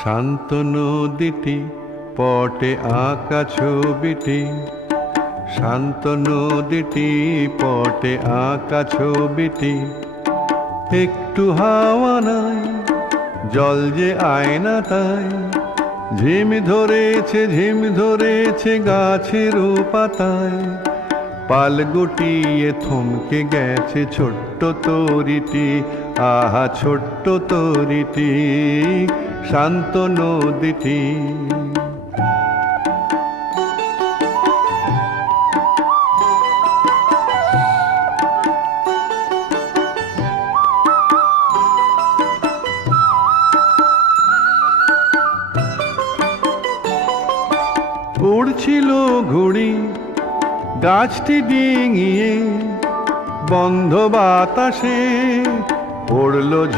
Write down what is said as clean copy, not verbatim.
শান্ত নদীটি পটে আঁকা ছবিটি, শান্ত নদীটি পটে আঁকা ছবিটি। একটু হাওয়া নাই, জল যে আয়না তাই, ঝিম ধরেছে গাছের পাতায়। পাল গুটিয়ে থমকে গেছে ছোট্ট তরিটি, আহা ছোট্ট তরিটি, শান্ত নদীটি। উড়ছিল ঘুড়ি গাছটি ডিঙিয়ে, বন্ধ বাতাসে পড়ল